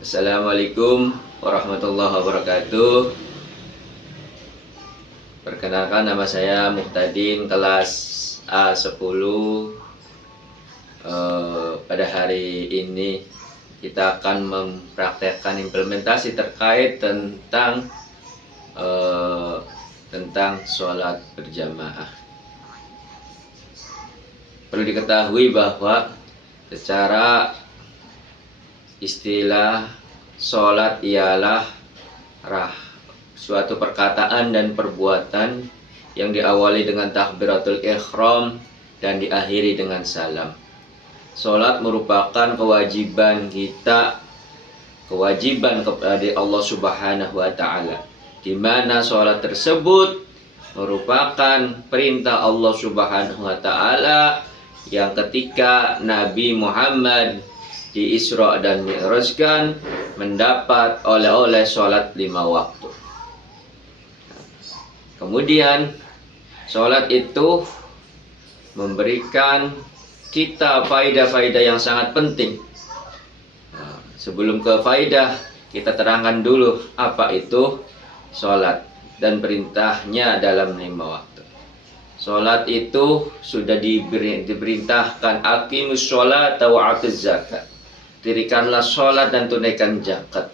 Assalamualaikum warahmatullahi wabarakatuh. Perkenalkan, nama saya Muhtadin, kelas A10. Pada hari ini kita akan mempraktekkan implementasi terkait tentang sholat berjamaah. Perlu diketahui bahwa secara istilah sholat ialah suatu perkataan dan perbuatan yang diawali dengan takbiratul ihram dan diakhiri dengan salam. Sholat merupakan kewajiban kepada Allah Subhanahu wa Ta'ala, di mana sholat tersebut merupakan perintah Allah Subhanahu wa Ta'ala yang ketika Nabi Muhammad di Isra dan Mi'rajkan mendapat oleh-oleh sholat 5 waktu. Kemudian sholat itu memberikan kita faidah-faidah yang sangat penting. Sebelum ke faidah, kita terangkan dulu apa itu sholat dan perintahnya dalam 5 waktu. Sholat itu sudah diperintahkan aqimus sholata wa atuz zakat. Dirikanlah sholat dan tunaikan zakat.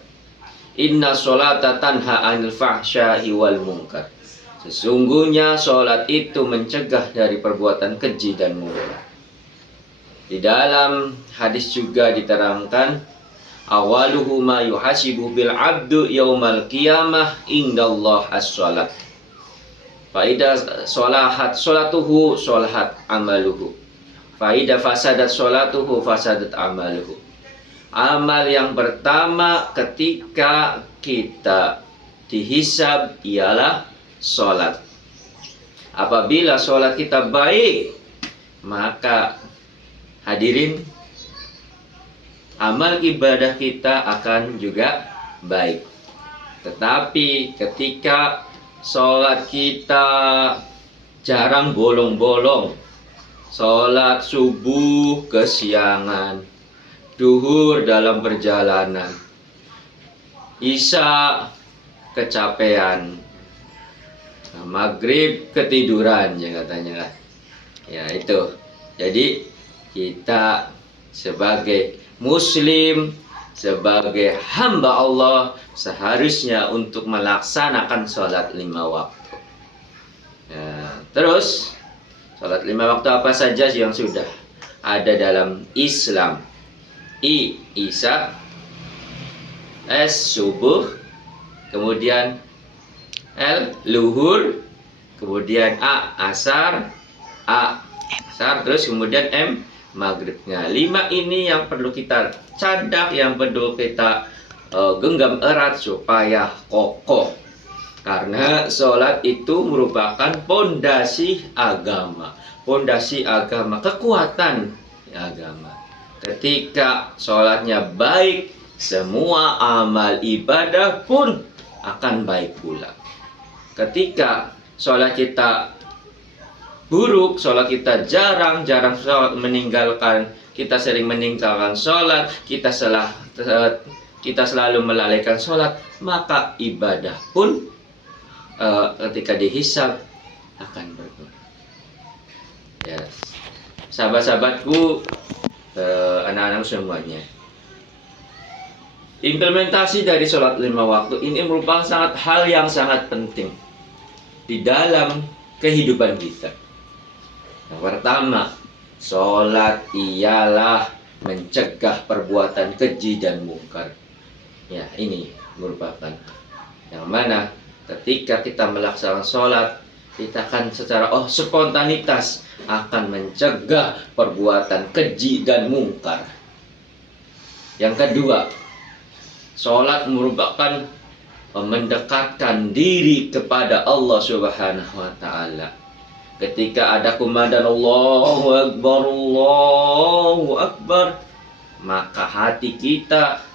Inna sholata tanha anil fahsya'i wal munkar. Sesungguhnya sholat itu mencegah dari perbuatan keji dan munkar. Di dalam hadis juga diterangkan, awaluhu ma yuhasibu bil abdu yaumal qiyamah indallah as-sholat. Faidah sholatuhu sholahat amaluhu. Faidah fasadat sholatuhu fasadat amaluhu. Amal yang pertama ketika kita dihisab ialah sholat. Apabila sholat kita baik, maka hadirin, amal ibadah kita akan juga baik. Tetapi ketika sholat kita jarang bolong-bolong, sholat subuh kesiangan, duhur dalam perjalanan, isya kecapean, maghrib ketiduran ya katanya. Ya itu. Jadi kita sebagai muslim, sebagai hamba Allah, seharusnya untuk melaksanakan sholat 5 waktu. Ya, terus sholat 5 waktu apa saja yang sudah ada dalam Islam? I, isya, S, subuh, kemudian L, luhur, kemudian A, asar, terus kemudian M, maghrib. Nah, 5 ini yang perlu kita cadat, yang perlu kita genggam erat supaya kokoh. Karena sholat itu merupakan pondasi agama, kekuatan agama. Ketika sholatnya baik, semua amal ibadah pun akan baik pula. Ketika sholat kita buruk, sholat kita jarang sholat, kita sering meninggalkan sholat, kita selalu melalaikan sholat, maka ibadah pun ketika dihisab akan berkurang. Yes. Sahabat-sahabatku, anak-anak semuanya, implementasi dari sholat 5 waktu ini merupakan hal yang sangat penting di dalam kehidupan kita. Yang pertama, sholat ialah mencegah perbuatan keji dan mungkar. Ya, ini merupakan yang mana ketika kita melaksanakan sholat, kita akan secara spontanitas akan mencegah perbuatan keji dan mungkar. Yang kedua, sholat merupakan mendekatkan diri kepada Allah Subhanahu wa Ta'ala. Ketika ada kumandang Allahu Akbar, maka hati kita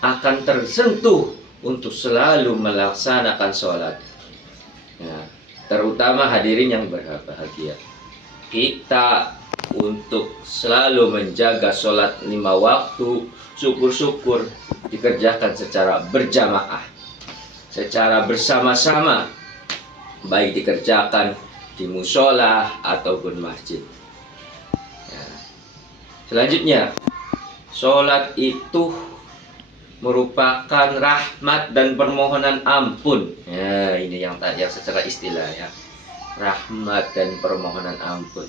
akan tersentuh untuk selalu melaksanakan sholat. Ya, terutama hadirin yang berbahagia, kita untuk selalu menjaga sholat 5 waktu, syukur-syukur dikerjakan secara berjamaah, secara bersama-sama, baik dikerjakan di musola ataupun masjid. Ya. Selanjutnya, sholat itu merupakan rahmat dan permohonan ampun. Ya, ini yang secara istilah ya, rahmat dan permohonan ampun.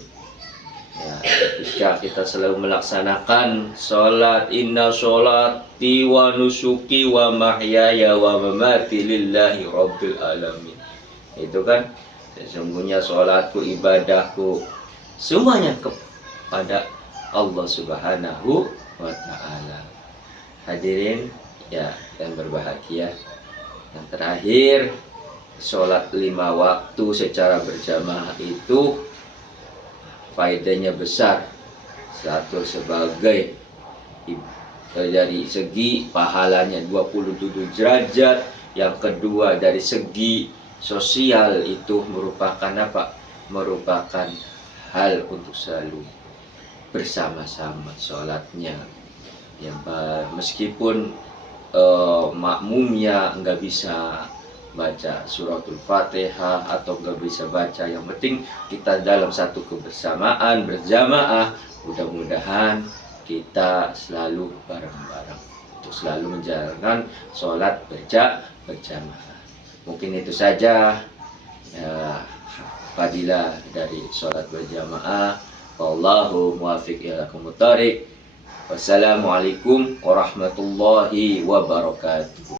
Ya, ketika kita selalu melaksanakan sholat, inna sholati wa nusuki wa mahyaya wa mamati lillahi rabbil alamin. Itu kan, sesungguhnya sholatku, ibadahku, semuanya kepada Allah Subhanahu wa ta'ala. Hadirin ya yang berbahagia, yang terakhir, sholat 5 waktu secara berjamaah itu faedahnya besar. Satu, sebagai dari segi pahalanya 27 derajat. Yang kedua, dari segi sosial itu merupakan apa? Merupakan hal untuk selalu bersama-sama sholatnya. Ya, meskipun makmumnya nggak bisa baca suratul Fatihah atau nggak bisa baca, yang penting kita dalam satu kebersamaan berjamaah. Mudah-mudahan kita selalu bareng-bareng untuk selalu menjalankan sholat berjamaah. Mungkin itu saja ya, fadilah dari sholat berjamaah. Wallahu muwaffiq ila aqwamit thoriq. Wassalamualaikum warahmatullahi wabarakatuh.